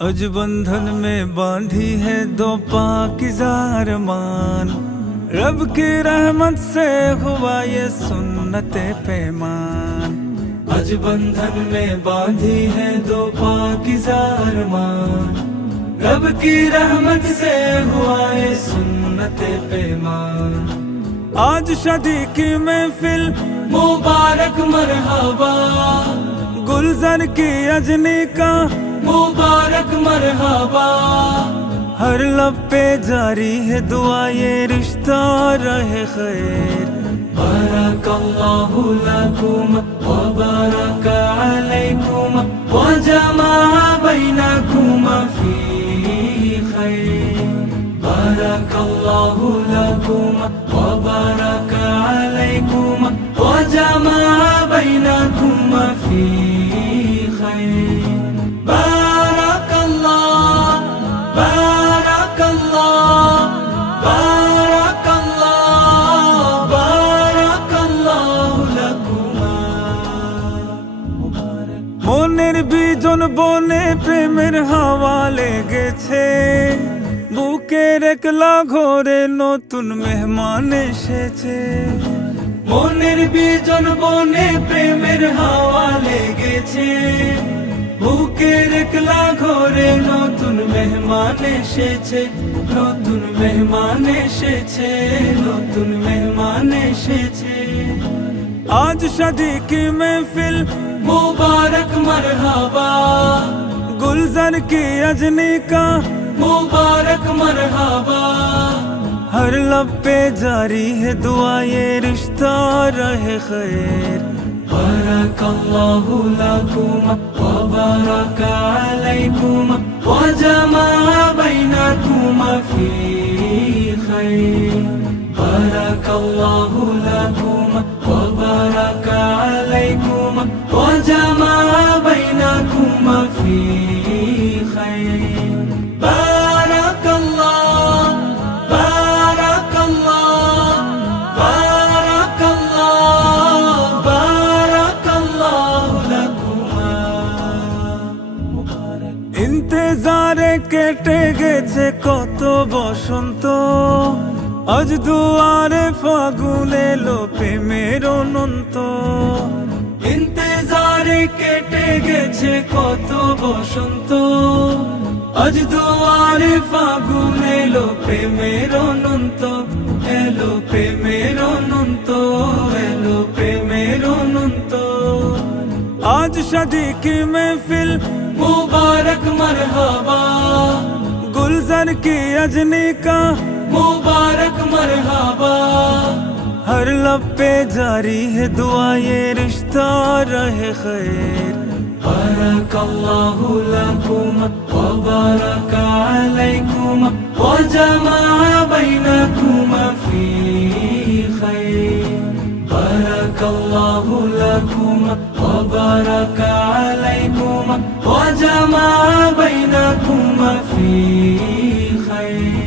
आज बंधन में बांधी है दो पाकीज़ा अरमान, रब की रहमत से हुआ ये सुन्नते पैमान। आज बंधन में बांधी है दो पाकीज़ा अरमान, रब की रहमत से हुआ ये सुन्नते पैमान। आज शादी की महफिल मुबारक मरहबा, गुलजार की अजनी का मुबारक मरहबा। हर लब पे जारी है दुआ ये रिश्ता रहे खैर। बारकल्लाहु लकुम व बारक अलैकुम व जमा बैनकुम फी खैर। बारकल्लाहु लकुम व बारक अलैकुम व जमा बैनकुम फी खैर। মনের বিজন বনে প্রেমের হাওয়া লেগেছে, বুকের একলা ঘরে নতুন মেহমান এসেছে। মনের বিজন বনে প্রেমের হাওয়া লেগেছে, বুকের একলা ঘরে নতুন মেহমান এসেছে। নতুন মেহমান এসেছে, নতুন মেহমান এসেছে। आज शादी की महफिल मुबारक मरहबा, गुलजार की अजनी का मुबारक मरहबा। हर लब पे जारी है दुआ ये रिश्ता रहे खैर। बारकल्लाहु लकुम व बारक अलैकुम व जमा बैनकुम फी खैर। बारकल्लाहु लकुम व बारक अलैकुम व जमा बैनकुम फी खैर। बारकल्लाह बारकल्लाह बारकल्लाह बारकल्लाहु लकुमा। इंतजारे केटे गेছে কত বসন্ত, আজ দুয়ারে ফাগুন এলো প্রেমের অনন্ত। ইন্তেজারে কেটে গেছে কত বসন্ত, আজ দুয়ারে ফাগুন এলো প্রেমের অনন্ত। এলো প্রেমের অনন্ত, এলো প্রেমের অনন্ত। आज शादी की महफिल मुबारक मरहबा, गुलजार की अजनी का मुबारक मरहबा। हर लब पे जारी है दुआ ये रिश्ता रहे खैर। बारकल्लाहु लकुम व बारक अलैकुम व जमा बैनकुम फी खैर। बारकल्लाहु लकुम व बारक अलैकुम व जमा बैनकुम फी खैर।